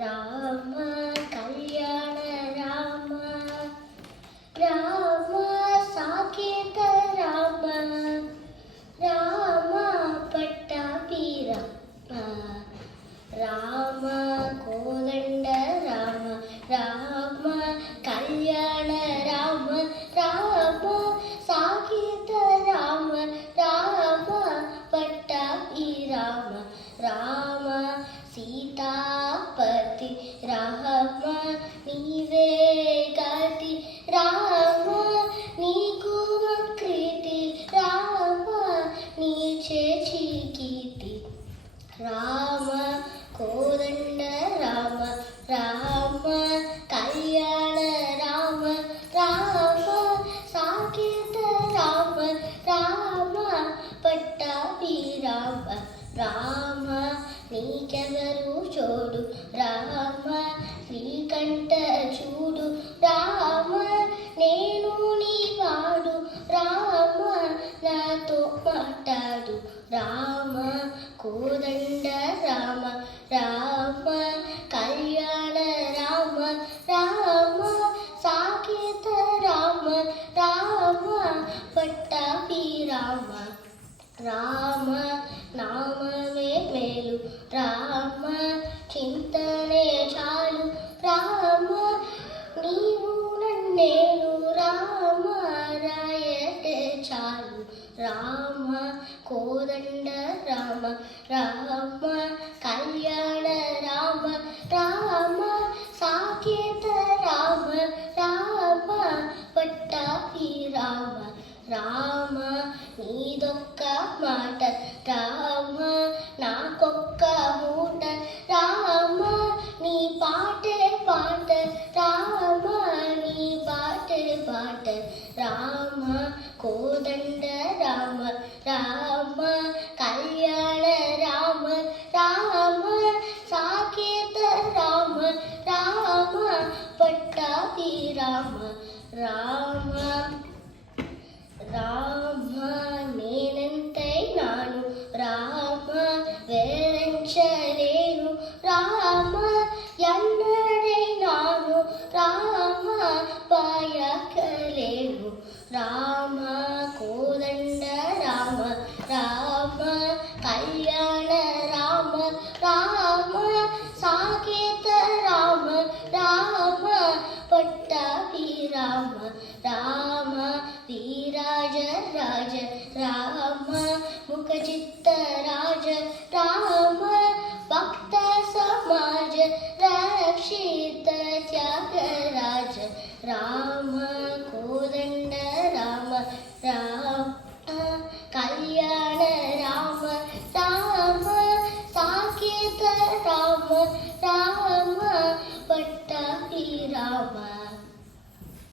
రామ కళ్యాణ రామ రామ సాకేత రామ రామ పట్టాభి రామ కోదండ రామ రామ కళ్యాణ రామ రామ సాకేత రామ రామ పట్టాభి రామ రామ సీతాపతి రామ నీవే గతి రామ నీకు కృతి రామ నీ చేచి కీర్తి రామ కోదండ రామ రామ కళ్యాణ రామ రామ సాకేత రామ రామ పట్టాభి రామ రామ నీకెవరు చోడు రామ శ్రీకంఠ చూడు రామ నేను నీ వాడు రామ నాతో మాట్లాడు రామ కోదండ రామ రామ కళ్యాణ రామ రామ సాకేత రామ రామ పట్టాభి రామ రామ నామమే మేలు రామ చింతనే చాలు రామ నీవు నన్నేలు రామ రాయటే చాలు రామ కోదండ రామ రామ కళ్యాణ రామ రామ సాకేత రామ రామ పట్టాభి రామ రామ నీదొక్క మాట రామ నాకొక్క మూట రామ నీ పాటే పాట రామ నీ పాటే పాట రామ కోదండ రామ రామ కళ్యాణ రామ రామ సాకేత రామ రామ పట్టాభి రామ రామ రామ నేనెంతైనాను రామ వేరించలేను రామ ఎన్నడైనాను రామ పాయకలేను రామ కోదండ రామ రామ కళ్యాణ రామ రామ సాకేత రామ రామ పట్టాభి రామ రామ వీరాజ రాజ రామ ముఖచిత్త రాజ రామ భక్త సమాజ రక్షిత త్యాగరాజ రామ కోదండ రామ రామ కళ్యాణ రామ రామ సాకేత రామ రామ పట్టాభి రామ